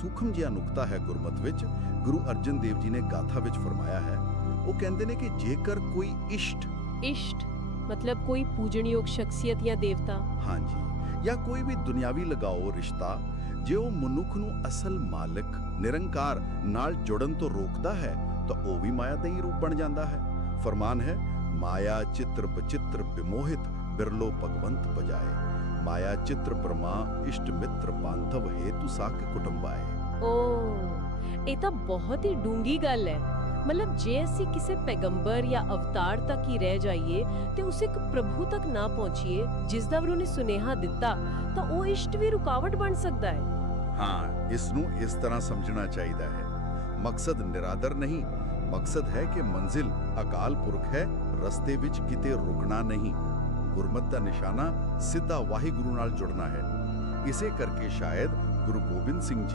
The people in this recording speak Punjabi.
ਸੂਖਮ ਜਿਹਾ ਨੁਕਤਾ ਹੈ ਗੁਰਮਤ ਵਿੱਚ ਗੁਰੂ ਅਰਜਨ ਦੇਵ ਜੀ ਨੇ ਗਾਥਾ ਵਿੱਚ ਫਰਮਾਇਆ ਹੈ। ਉਹ ਕਹਿੰਦੇ ਨੇ ਕਿ ਜੇਕਰ ਕੋਈ ਇਸ਼ਟ ਇਸ਼ਟ ਮਤਲਬ ਕੋਈ ਪੂਜਣਯੋਗ ਸ਼ਖਸੀਅਤ ਜਾਂ ਦੇਵਤਾ। ਹਾਂਜੀ ਜਾਂ ਕੋਈ ਵੀ ਦੁਨਿਆਵੀ ਲਗਾਓ ਰਿਸ਼ਤਾ ਜੇ ਉਹ ਮਨੁੱਖ ਨੂੰ ਅਸਲ ਮਾਲਕ ਨਿਰੰਕਾਰ ਨਾਲ ਜੁੜਨ ਤੋਂ ਰੋਕਦਾ ਹੈ ਤਾਂ ਉਹ ਵੀ ਮਾਇਆ ਦਾ ਹੀ ਰੂਪ ਬਣ ਜਾਂਦਾ ਹੈ। ਫਰਮਾਨ ਹੈ ਮਾਇਆ ਚਿੱਤਰ ਬਚਿੱਤਰ ਬਿਮੋਹਿਤ ਬਿਰਲੋ ਭਗਵੰਤ ਪਜਾਏ ਮਾਇਆ ਚਿੱਤਰ ਬ੍ਰਹਮਾ ਇਸ਼ਟ ਮਿੱਤਰ ਬਾਂਧਵ ਹੇਤੁ ਸਾਖ ਕੁਟੰਬਾਏ। ਓ ਇਹ ਤਾਂ ਬਹੁਤ ਹੀ ਡੂੰਗੀ ਗੱਲ ਹੈ। ਮਤਲਬ ਜੇ ਅਸੀਂ ਕਿਸੇ ਪੈਗੰਬਰ ਜਾਂ ਅਵਤਾਰ ਤੱਕ ਹੀ ਰਹਿ ਜਾਈਏ ਤੇ ਉਸ ਇੱਕ ਪ੍ਰਭੂ ਤੱਕ ਨਾ ਪਹੁੰਚੀਏ ਜਿਸ ਦਾ ਉਹਨੇ ਸੁਨੇਹਾ ਦਿੱਤਾ ਤਾਂ ਉਹ ਇਸ਼ਟ ਵੀ ਰੁਕਾਵਟ ਬਣ ਸਕਦਾ ਹੈ। ਹਾਂ ਇਸ ਨੂੰ ਇਸ ਤਰ੍ਹਾਂ ਸਮਝਣਾ ਚਾਹੀਦਾ ਹੈ। ਮਕਸਦ ਨਿਰਾਦਰ ਨਹੀਂ ਮਕਸਦ ਹੈ ਕਿ ਮੰਜ਼ਿਲ ਅਕਾਲ ਪੁਰਖ ਹੈ ਰਸਤੇ ਵਿੱਚ ਕਿਤੇ ਰੁਕਣਾ ਨਹੀਂ। ਗੁਰਮਤ ਦਾ ਨਿਸ਼ਾਨਾ ਸਿੱਧਾ ਵਾਹਿਗੁਰੂ ਨਾਲ ਜੁੜਨਾ ਹੈ। ਇਸੇ ਕਰਕੇ ਸ਼ਾਇਦ ਗੁਰੂ ਗੋਬਿੰਦ ਸਿੰਘ ਜੀ